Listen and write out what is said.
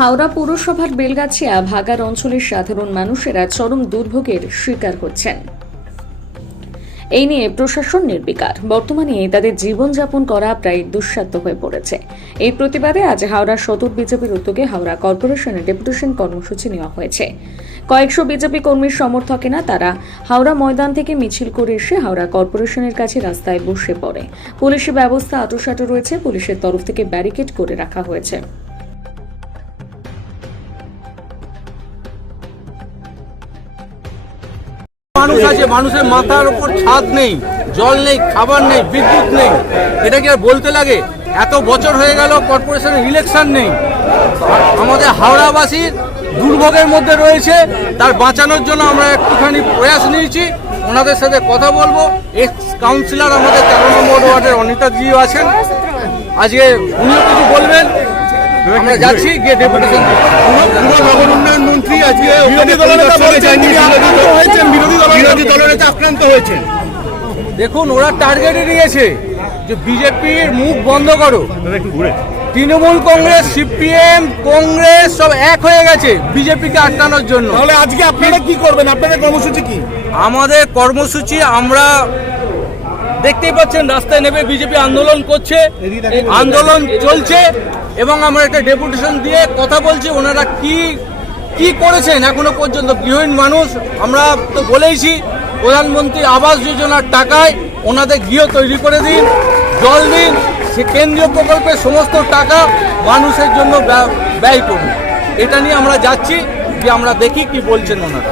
হাওড়া পৌরসভার বেলগাছিয়া ভাগাড় অঞ্চলের সাধারণ মানুষেরা চরম দুর্ভোগের শিকার হচ্ছেন। এই নিয়ে প্রশাসন নির্বিকার। বর্তমানে তাদের জীবনযাপন করা প্রায় দুঃসাধ্য হয়ে পড়েছে। এই প্রতিবাদে আজ হাওড়া সদর বিজেপির উদ্যোগে হাওড়া কর্পোরেশনের ডেপুটেশন কর্মসূচি নেওয়া হয়েছে। কয়েকশো বিজেপি কর্মীর সমর্থকেরা তারা হাওড়া ময়দান থেকে মিছিল করে এসে হাওড়া কর্পোরেশনের কাছে রাস্তায় বসে পড়ে। পুলিশি ব্যবস্থা আঁটোসাঁটো রয়েছে, পুলিশের তরফ থেকে ব্যারিকেড করে রাখা হয়েছে। মানুষ আছে, মানুষের মাথার উপর ছাদ নেই, জল নেই, খাবার নেই, বিদ্যুৎ নেই। এটা কি আর বলতে লাগে? এত বছর হয়ে গেল, কর্পোরেশনের ইলেকশন নেই। আমাদের হাওড়াবাসীর দুর্ভোগের মধ্যে রয়েছে, তার বাঁচানোর জন্য আমরা একটুখানি প্রয়াস নিয়েছি। ওনাদের সাথে কথা বলবো। এক্স কাউন্সিলর আমাদের 13 নম্বর ওয়ার্ডের অনিতাজিও আছেন, আজকে উনিও কিছু বলবেন। আমরা যাচ্ছি গিয়ে ডেপুটেশন। নগর উন্নয়ন মন্ত্রী আজকে বিরোধী দলের আক্রান্ত হয়েছে। দেখুন, ওরা টার্গেটে নিয়েছে যে বিজেপির মুখ বন্ধ করো। তৃণমূল কংগ্রেস, সিপিএম, কংগ্রেস সব এক হয়ে গেছে বিজেপিকে আটকানোর জন্য। তাহলে আজকে আপনারা কি করবেন? আপনাদের কর্মসূচি কি? আমাদের কর্মসূচি আমরা দেখতেই পাচ্ছেন, রাস্তায় নেমে বিজেপি আন্দোলন করছে, আন্দোলন চলছে এবং আমরা একটা ডেপুটেশন দিয়ে কথা বলছি। ওনারা কি করেছেন এখনো পর্যন্ত? গৃহহীন মানুষ, আমরা তো বলেইছি প্রধানমন্ত্রী আবাস যোজনার টাকায় ওনাদের গৃহ তৈরি করে দিন, জল দিন, সে কেন্দ্রীয় প্রকল্পের সমস্ত টাকা মানুষের জন্য ব্যয় করুন। এটা নিয়ে আমরা যাচ্ছি, যে আমরা দেখি কি বলছেন ওনারা।